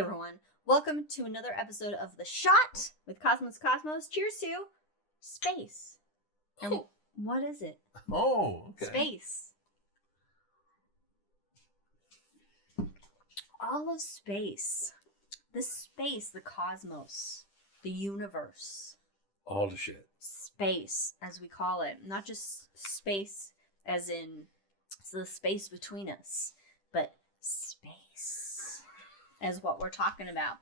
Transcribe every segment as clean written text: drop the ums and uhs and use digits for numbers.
everyone, welcome to another episode of The Shot with Cosmos. Cheers to space. And what is it? Oh, okay. Space. All of space. The space, the cosmos, the universe. All the shit. Space, as we call it. Not just space as in the space between us, but space as what we're talking about,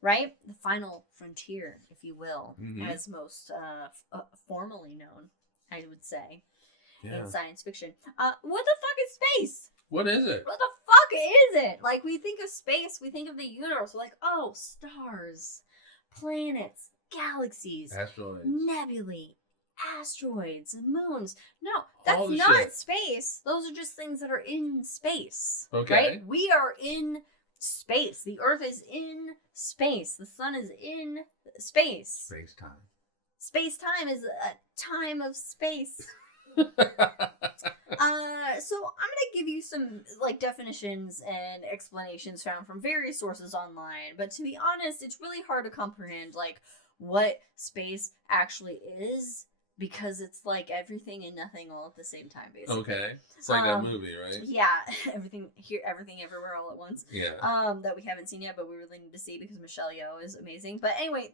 right? The final frontier, if you will, as most formally known, I would say, in science fiction. What the fuck is space? What is it? What the fuck is it? Like, we think of space, we think of the universe, we're like, oh, stars, planets, galaxies, Asteroids, nebulae, asteroids, moons. No, that's not shit. Space. Those are just things that are in space. Okay. Right? We are in space. The Earth is in space. The sun is in space. Space-time. Space-time is a time of space. So I'm gonna give you some definitions and explanations found from various sources online, but to be honest, it's really hard to comprehend what space actually is, because it's like everything and nothing all at the same time, basically. Okay. It's like that movie, right? Yeah. Everything everywhere all at once. Yeah. That we haven't seen yet, but we really need to see because Michelle Yeoh is amazing. But anyway,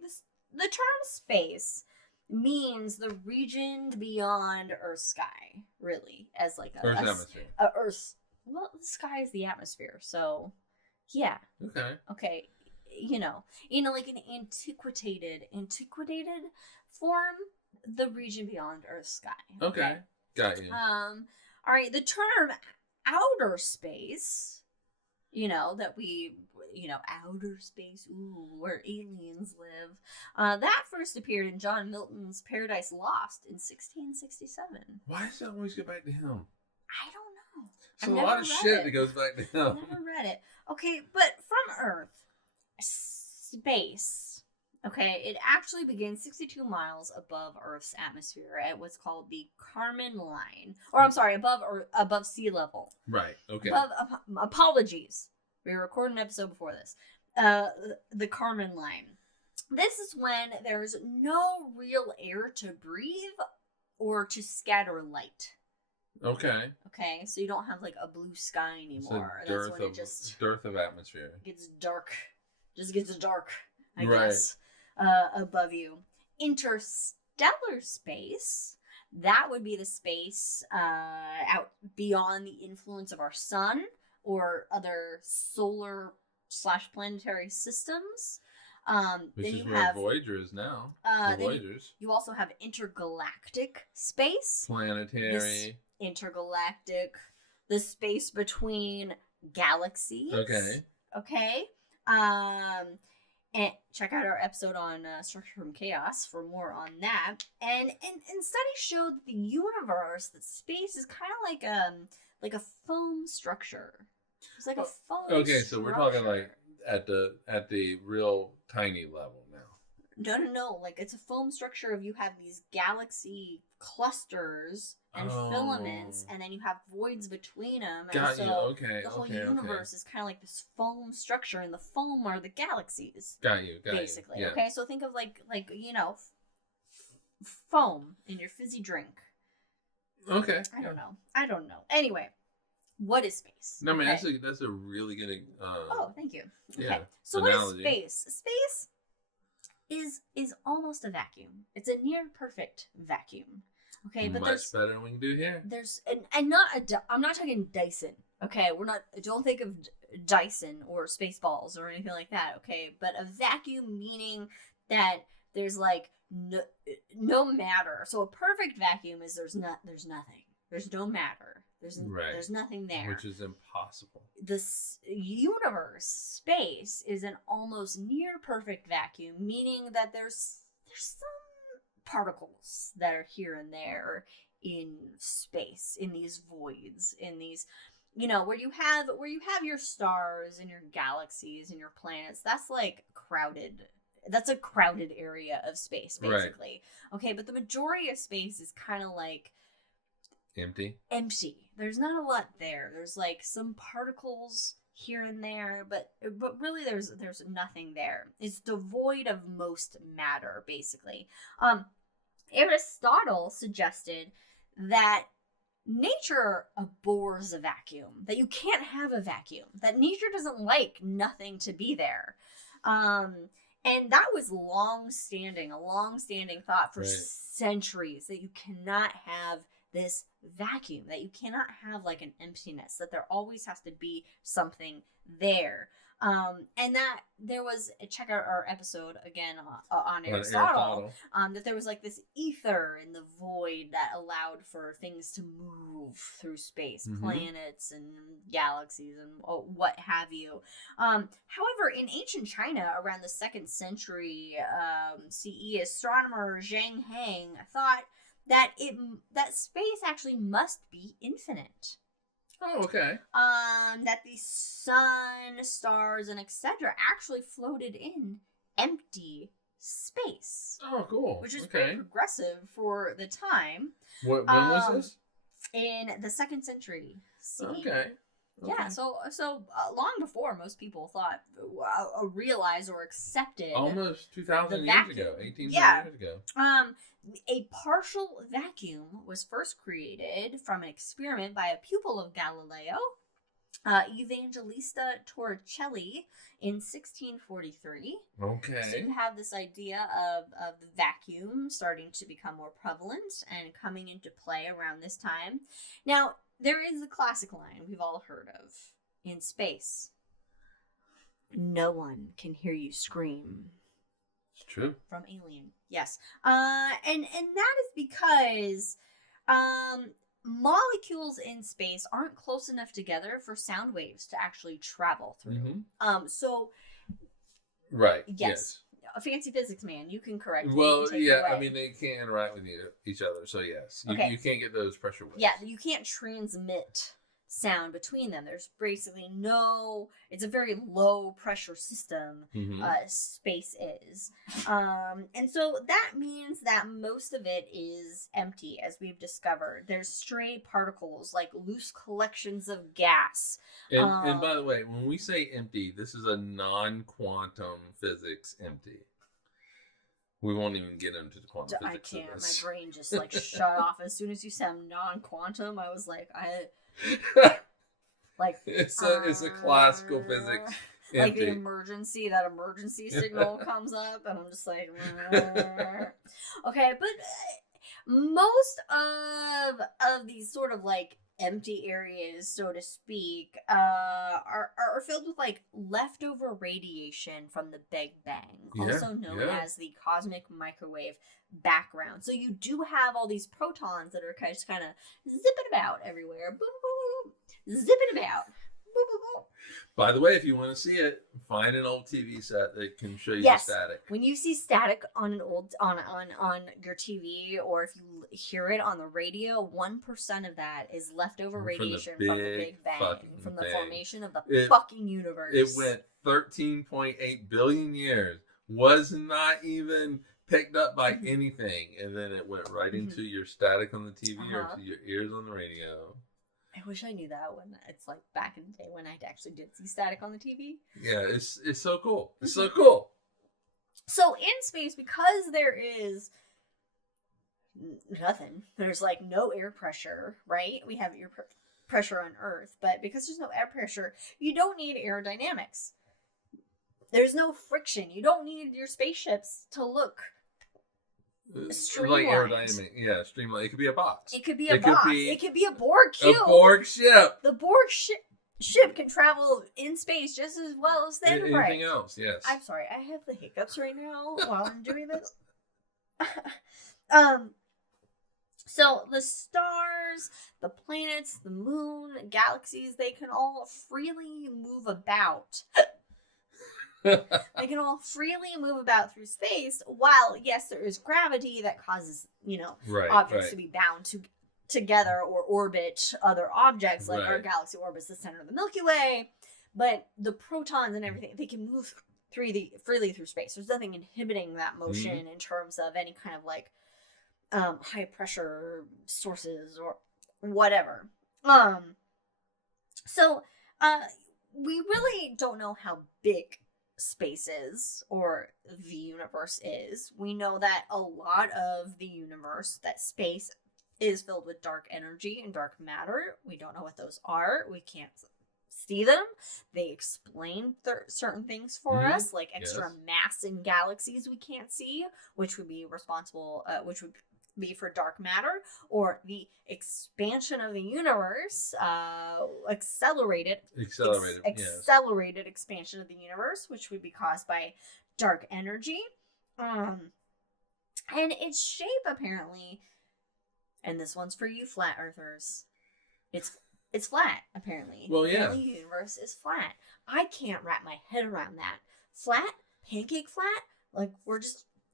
the term space means the region beyond Earth's sky, really, as like Earth's atmosphere. Earth's, well, the sky is the atmosphere, so yeah. Okay. Like an antiquated form, the region beyond Earth's sky. Okay. Got you. All right, the term outer space, that we, outer space, where aliens live, that first appeared in John Milton's Paradise Lost in 1667. Why does it always get back to him? I don't know. It's a lot of shit that goes back to him. I've never read it. Okay, but from Earth, space, okay, it actually begins 62 miles above Earth's atmosphere at what's called the Kármán line. Or, I'm sorry, above sea level. Right, okay. Apologies. We recorded an episode before this. The Kármán line. This is when there's no real air to breathe or to scatter light. Okay, so you don't have a blue sky anymore. It's a dearth of atmosphere. It gets dark. Just gets dark, I guess, above you. Interstellar space, that would be the space out beyond the influence of our sun or other solar/planetary systems. Which then is you where have Voyager is now. Voyagers. You also have intergalactic space. Planetary. Intergalactic. The space between galaxies. Okay. And check out our episode on Structure from Chaos for more on that. And studies show that the universe, that space is kind of like a foam structure. It's like a foam. Okay, so we're talking at the real tiny level now. No. It's a foam structure of, you have these galaxy clusters and filaments, and then you have voids between them. Got you. The whole universe is kind of like this foam structure, and the foam are the galaxies. Got you. Basically. Yeah. Okay, so think of foam in your fizzy drink. Okay. I don't know. Anyway, what is space? No, I mean, that's a really good. Thank you. Okay. Yeah. So analogy. What is space? Space is almost a vacuum. It's a near perfect vacuum. Okay, but much better than we can do here. There's I'm not talking Dyson. Okay, don't think of Dyson or Spaceballs or anything like that. Okay, but a vacuum meaning that there's no matter. So a perfect vacuum is there's nothing. There's no matter. There's nothing there. Which is impossible. This universe, space, is an almost near perfect vacuum, meaning that there's some particles that are here and there in space, in these voids, in these, where you have your stars and your galaxies and your planets. That's crowded. That's a crowded area of space, basically. Right. Okay, but the majority of space is kind of empty. There's not a lot there. There's some particles here and there, but really there's nothing there. It's devoid of most matter, basically. Aristotle suggested that nature abhors a vacuum, that you can't have a vacuum, that nature doesn't like nothing to be there. And that was a long-standing thought for centuries, that you cannot have this vacuum, that you cannot have like an emptiness, that there always has to be something there. And that there was, check out our episode again on Aristotle, that there was like this ether in the void that allowed for things to move through space, planets and galaxies and what have you. However, in ancient China, around the 2nd century CE, astronomer Zhang Heng thought that space actually must be infinite. Oh, okay. That the sun, stars, and etc. actually floated in empty space. Oh, cool. Which is very progressive for the time. When was this? In the 2nd century CE. Okay. Yeah, so long before most people thought, realized or accepted almost 2,000 years ago, 1800 years ago. A partial vacuum was first created from an experiment by a pupil of Galileo, Evangelista Torricelli, in 1643. Okay. So you have this idea of the vacuum starting to become more prevalent and coming into play around this time. Now, there is a classic line we've all heard of in space. No one can hear you scream. It's true. From Alien. Yes. And that is because molecules in space aren't close enough together for sound waves to actually travel through. So right. Yes. A fancy physics man, you can correct me. Well, yeah, I mean, they can't interact with each other, so yes. You can't get those pressure waves. Yeah, you can't transmit sound between them. There's basically it's a very low pressure system, space is. And so that means that most of it is empty, as we've discovered. There's stray particles, like loose collections of gas. And by the way, when we say empty, this is a non-quantum physics empty. We won't even get into the quantum physics. I can't. My brain just like shut off as soon as you said non-quantum. I was like, it's a classical physics empty. Like the emergency signal comes up, and I'm just like, okay. But most of these sort of like empty areas, so to speak, are filled with like leftover radiation from the Big Bang, also known as the cosmic microwave background. So you do have all these protons that are just kind of zipping about everywhere, boop, boop, boop, zipping about. Boop, boop, boop. By the way, if you want to see it, find an old TV set that can show you the static. When you see static on an old on your TV, or if you hear it on the radio, 1% of that is leftover radiation from the Big Bang, from the formation of the fucking universe. It went 13.8 billion years, was not even picked up by anything, and then it went right into your static on the TV or to your ears on the radio. I wish I knew that when it's like back in the day when I actually did see static on the TV. Yeah, it's so cool. It's so cool. So in space, because there is nothing, there's like no air pressure, right? We have air pressure on Earth, but because there's no air pressure, you don't need aerodynamics. There's no friction. You don't need your spaceships to look streamlined. Like aerodynamic, streamlined. It could be a box. It could be a box. It could be a Borg cube. A Borg ship. The Borg ship can travel in space just as well as the Enterprise. Anything else, yes. I'm sorry, I have the hiccups right now while I'm doing this. So the stars, the planets, the moon, galaxies, they can all freely move about. They can all freely move about through space, while, yes, there is gravity that causes, objects to be bound together or orbit other objects, like our galaxy orbits the center of the Milky Way. But the protons and everything, they can move freely through space. There's nothing inhibiting that motion in terms of any kind of like high pressure sources or whatever. So we really don't know how big space is or the universe is. We know that a lot of the universe, that space, is filled with dark energy and dark matter. We don't know what those are. We can't see them. They explain certain things for us, like extra mass in galaxies we can't see, which would be which would be for dark matter, or the expansion of the universe, accelerated expansion of the universe, which would be caused by dark energy. And its shape, apparently, and this one's for you flat earthers, it's flat, apparently. Well, yeah. The universe is flat. I can't wrap my head around that. Flat? Pancake flat? Like,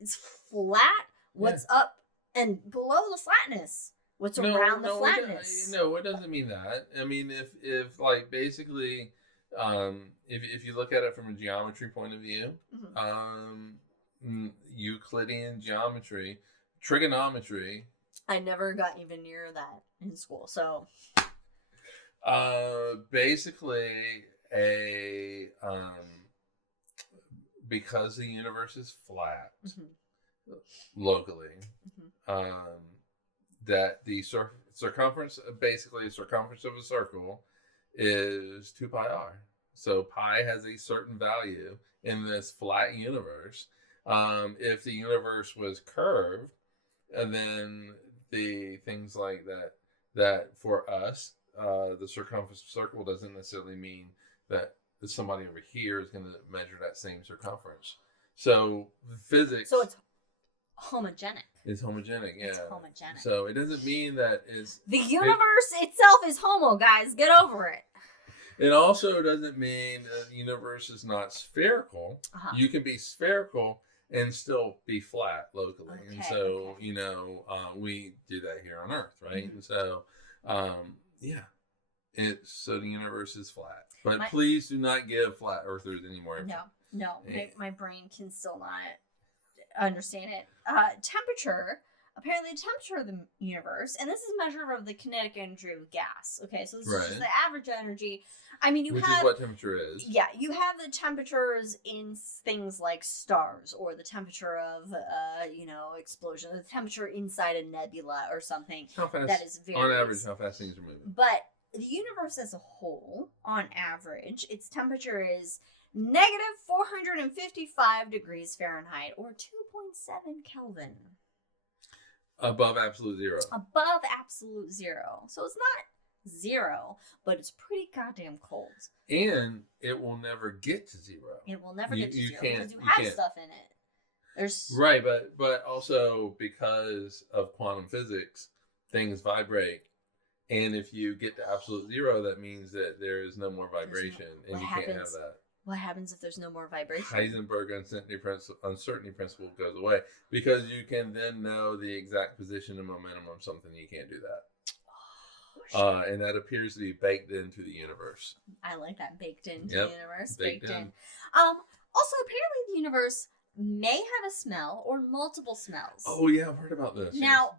it's flat? What's up and below the flatness? What's around the flatness? No, it doesn't mean that. I mean, if like, basically, if you look at it from a geometry point of view, Euclidean geometry, trigonometry. I never got even near that in school, so... basically because the universe is flat locally, that the circumference, basically the circumference of a circle, is 2 pi r. So pi has a certain value in this flat universe. If the universe was curved, and then the things like that for us, the circumference of a circle doesn't necessarily mean that somebody over here is going to measure that same circumference. So physics. So it's homogenic. It's homogenic, yeah. It's homogenic. So it doesn't mean that it's... The universe itself is homo, guys. Get over it. It also doesn't mean the universe is not spherical. You can be spherical and still be flat locally. Okay, and so, we do that here on Earth, right? And so, so the universe is flat. But please do not give flat earthers any more information. No. My brain can still not understand it. Temperature. Apparently, the temperature of the universe, and this is a measure of the kinetic energy of gas. Okay, so this is just the average energy. I mean, Which is what temperature is. Yeah, you have the temperatures in things like stars, or the temperature of, explosion, the temperature inside a nebula or something. How fast, that is on average, how fast things are moving. But the universe as a whole, on average, its temperature is negative 455 degrees Fahrenheit, or 2.7 Kelvin. Above absolute zero. Above absolute zero. So it's not zero, but it's pretty goddamn cold. And it will never get to zero. It will never get to zero because you have stuff in it. There's right, but also because of quantum physics, things vibrate. And if you get to absolute zero, that means that there is no more vibration, and you can't have that. What happens if there's no more vibration? Heisenberg uncertainty principle goes away, because you can then know the exact position and momentum of something. You can't do that. And that appears to be baked into the universe. I like that, baked into the universe. Baked in. Also, apparently the universe may have a smell or multiple smells. Oh yeah, I've heard about this. Now,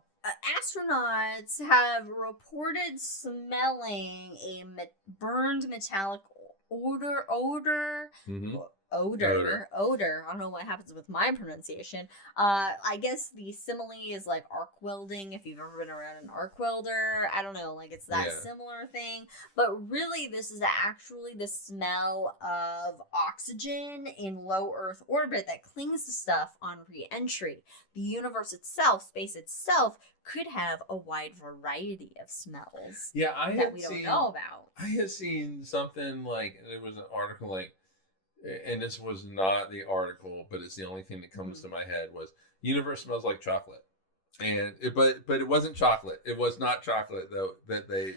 astronauts have reported smelling a burned metallic odor. I don't know what happens with my pronunciation. I guess the simile is like arc welding, if you've ever been around an arc welder. I don't know, like it's that similar thing. But really, this is actually the smell of oxygen in low Earth orbit that clings to stuff on re-entry. The universe itself, space itself, could have a wide variety of smells that we don't know about. I had seen something like, there was an article like, and this was not the article, but it's the only thing that comes to my head, was universe smells like chocolate. And but it wasn't chocolate. It was not chocolate though that they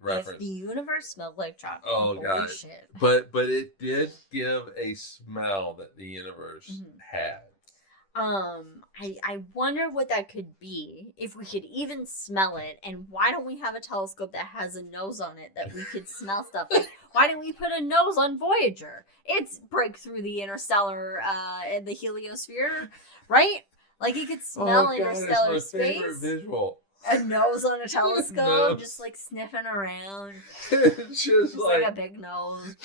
referenced. If the universe smelled like chocolate. Oh god. Shit. But it did give a smell that the universe had. I wonder what that could be, if we could even smell it, and why don't we have a telescope that has a nose on it that we could smell stuff like? Why didn't we put a nose on Voyager? It's break through the interstellar, the heliosphere, right? Like it could smell interstellar space. Favorite visual. a nose on a telescope, Nose. just like sniffing around. It's just Like a big nose.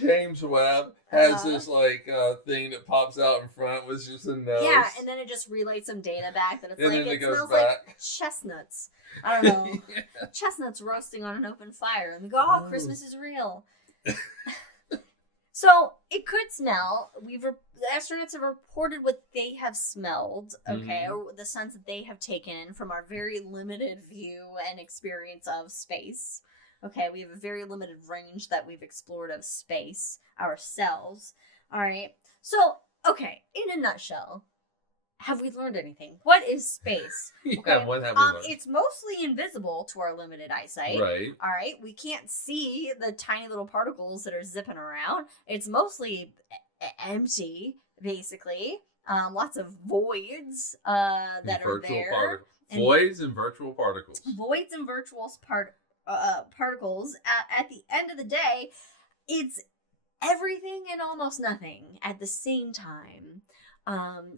James Webb has this like thing that pops out in front with just a nose. Yeah, and then it just relays some data back that it's And like then it it goes smells back. like chestnuts. I don't know. Yeah. Chestnuts roasting on an open fire, and they go, "Oh, Oh. Christmas is real." So it could smell. The astronauts have reported what they have smelled, okay, or the sense that they have taken from our very limited view and experience of space. Okay, we have a very limited range that we've explored of space ourselves. All right. So, okay, in a nutshell, have we learned anything? What is space? Yeah, Okay. what have we learned? It's mostly invisible to our limited eyesight. Right. All right. We can't see the tiny little particles that are zipping around. It's mostly empty, basically. Lots of voids that are there. Voids and virtual particles. Voids and virtual particles. At the end of the day, it's everything and almost nothing at the same time.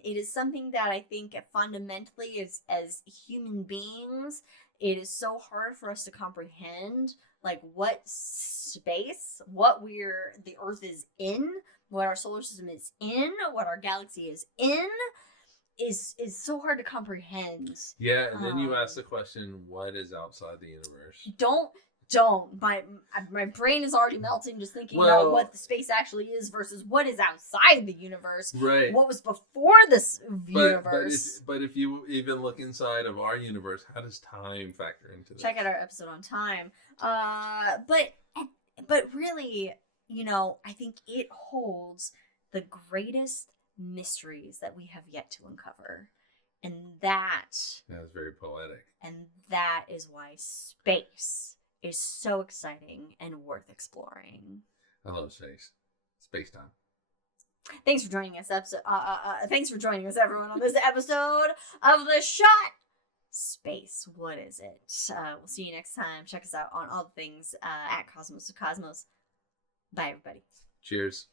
It is something that I think fundamentally as human beings, it is so hard for us to comprehend, like what space, the Earth is in, what our solar system is in, what our galaxy is in, is so hard to comprehend. Yeah, and then you ask the question, what is outside the universe? Don't. My brain is already melting just thinking about what the space actually is versus what is outside the universe. Right. What was before this universe. But if you even look inside of our universe, how does time factor into this? Check out our episode on time. But really, I think it holds the greatest mysteries that we have yet to uncover. And that's very poetic. And that is why space is so exciting and worth exploring. I love space. Space time. Thanks for joining us, everyone, on this episode of The Shot. Space, what is it? We'll see you next time. Check us out on all the things at Cosmos to Cosmos. Bye, everybody. Cheers.